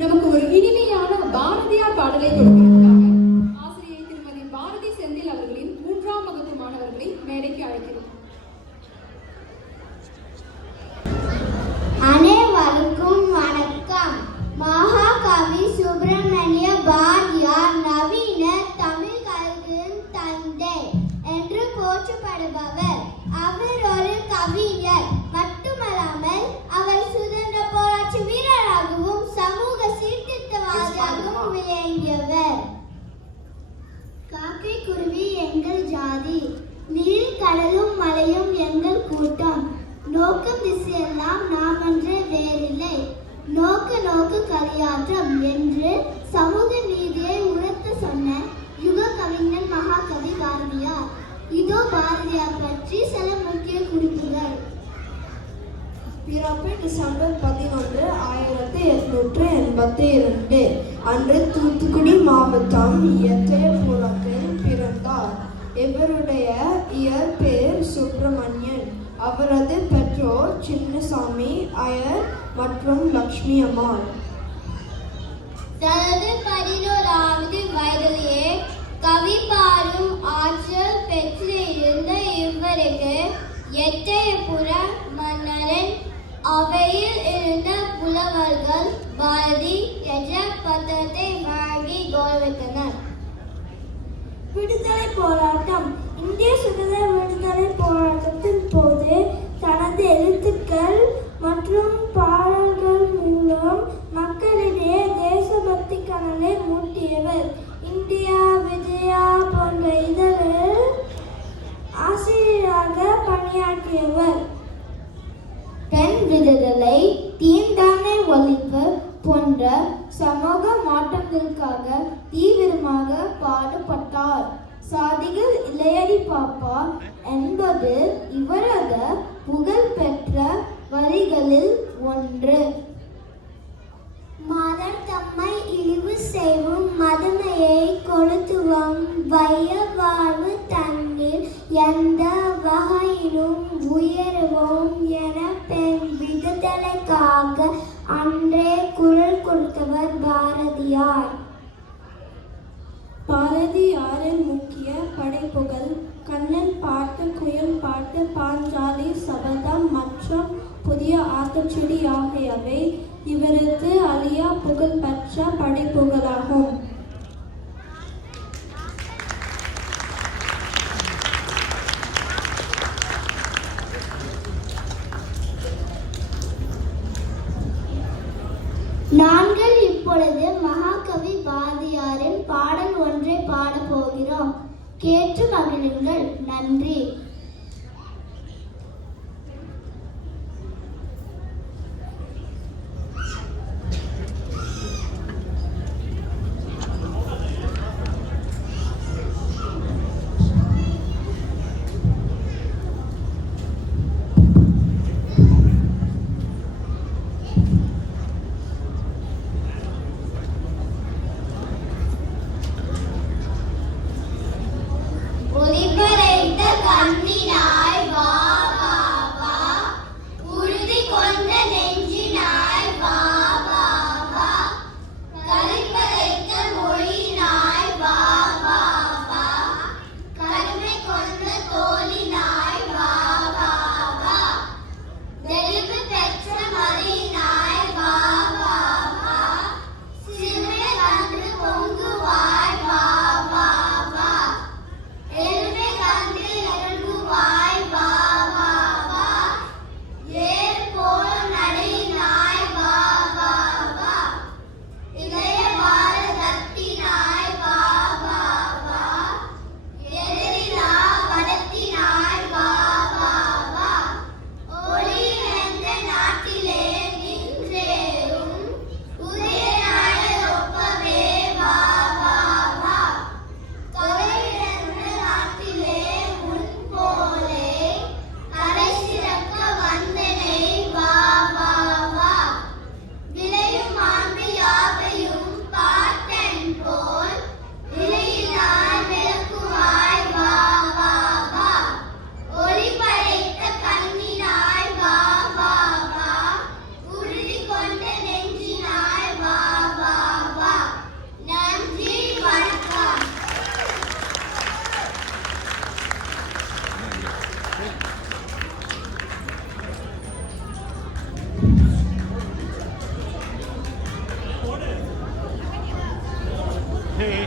நமக்கு ஒரு இனிமையான பாரதியார் பாடலை கொடுக்கிறதுக்காக ஆசிரியை திருமதி பாரதி செந்தில் அவர்களின் 3ஆம் வகுப்பு மாணவர்களை மேடைக்கு அழைக்கிறோம். அனைவருக்கும் வணக்கம். மகாகவி சுப்பிரமணிய பாரதியார் நவீன தமிழ் கல்வியின் தந்தை என்று போற்றப்படுபவர். அவர் ஒரு கவிஞர் மட்டுமல்லாமல் அவர் சுதந்திர போராட்ட வீரராகவும் சமூக சீர்திருத்தவாதியாகவும் விளங்கியவர். காக்கை குருவி எங்கள் ஜாதி, நீர் கடலும் மலையும் எங்கள் கூட்டம், நோக்கும் திசையெல்லாம் நாம் அன்று வேறில்லை, நோக்கு நோக்கு கலியாற்றம் என்று சமூக நீதியை உரத்து சொன்ன யுக கவிஞன் மகாகவி பாரதியார். இதோ பாரதியார் பற்றி சில முக்கிய குறிப்புகள். பிறப்பு டிசம்பர் 11, 1882 அன்று தூத்துக்குடி மாவட்டம் எட்டயபுரத்தில் பிறந்தார். இவருடைய இயற்பெயர் சுப்பிரமணியன். அவரது பெற்றோர் சின்னசாமி ஐயர் மற்றும் லட்சுமி அம்மாள். தனது 11வது வயதிலேயே கவி பாடும் ஆற்றல் பெற்றிருந்த இவருக்கு எட்டயபுர மன்னரின் அவையில் இருந்த புலவர்கள் பாரதி என்ற பட்டத்தை வழங்கி கௌரவித்தனர். விடுதலை போராட்டம். இந்திய சுதந்திர விடுதலை போராட்டத்தின் போது தனது எழுத்துக்கள் மற்றும் பாடல்கள் மூலம் மக்களிடையே தேசபக்தி கனலை மூட்டியவர். இந்தியா விஜயா போன்ற இதழில் ஆசிரியராக பணியாற்றியவர். பெண் விடுதலை, தீண்டாமை ஒழிப்பு போன்ற சமூக மாற்றங்களுக்காக தீவிரமாக பாடுபட்டார். சாதிகள் இளையடி பாப்பா என்பது இவரது புகழ்பெற்ற வரிகளில் ஒன்று. மதர் தம்மை இழிவு செய்வும் மதமையை கொளுத்துவோம் வைய வாழ்வு தன்னில் எந்த வகையிலும் உயர்வோம் என பெண் விடுதலைக்காக அன்றே குரல் கொடுத்தவர் பாரதியார். பாரதியாரின் முக்கிய படைப்புகள் கண்ணன் பாட்டு, குயில் பாட்டு, பாஞ்சாலி சபதம் மற்றும் புதிய ஆத்திச்சூடி ஆகியவை இவரது அழியா புகழ்பெற்ற படைப்புகளாகும். நாங்கள் இப்பொழுது மகாகவி பாரதியாரின் பாடல் ஒன்றை பாடப் போகிறோம். கேட்டு மகிழுங்கள். நன்றி. ஒளிபடைத்த கண்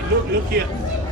look here.